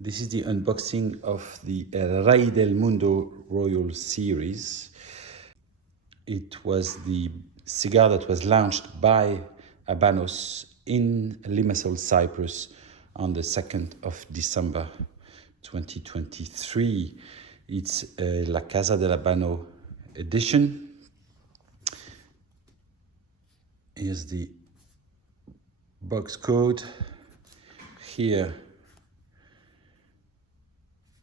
This is the unboxing of the Rey Del Mundo Royal Series. It was the cigar that was launched by Habanos in Limassol, Cyprus on the 2nd of December 2023. It's a La Casa del Habano edition. Here's the box code. Here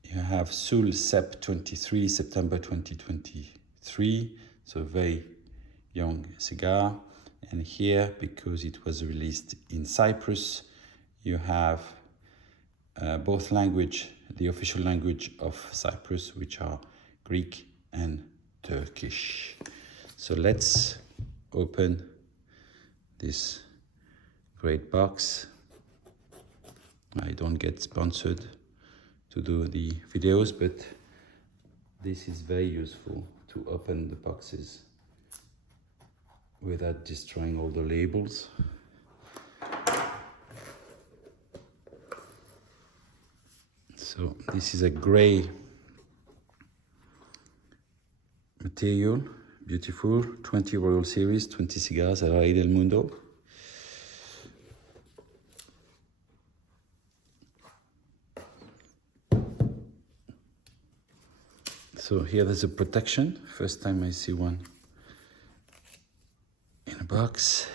you have Sul Sep 23, September 2023, so very young cigar. And here, because it was released in Cyprus, you have both language, the official language of Cyprus, which are Greek and Turkish. So let's open this great box. I don't get sponsored to do the videos, but this is very useful to open the boxes without destroying all the labels. So this is a gray material, beautiful, 20 Royal Series, 20 cigars at Rey Del Mundo. So here there's a protection. First time I see one in a box.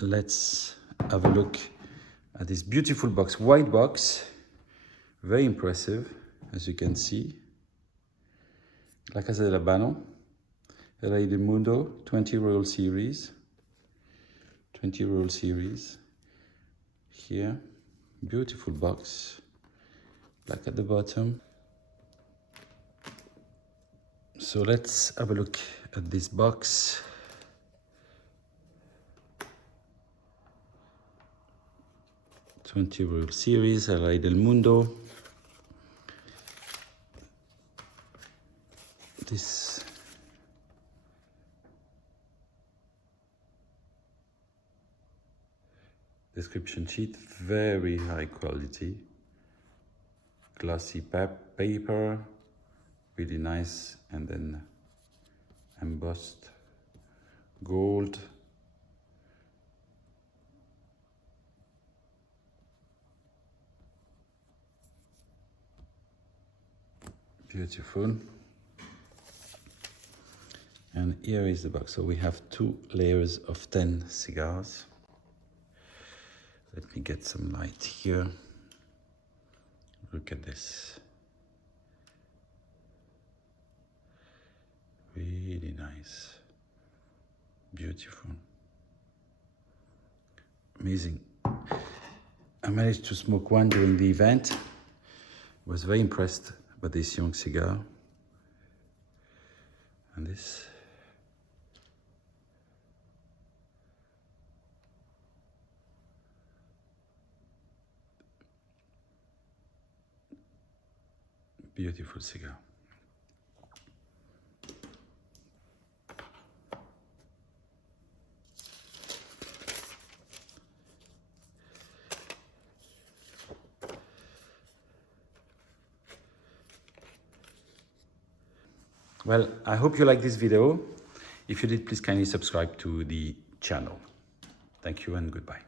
Let's have a look at this beautiful box, white box, very impressive, as you can see. La Casa del Habano, Rey del Mundo, 20 Royal Series, 20 Royal Series. Here, beautiful box, black at the bottom. So let's have a look at this box. Royal Series, Ajay Del Mundo. This description sheet, very high quality, glossy paper, really nice, and then embossed gold. Beautiful. And here is the box. So we have 2 layers of 10 cigars. Let me get some light here. Look at this. Really nice. Beautiful. Amazing. I managed to smoke one during the event. Was very impressed by this young cigar. And this. Beautiful cigar. Well, I hope you like this video. If you did, please kindly subscribe to the channel. Thank you and goodbye.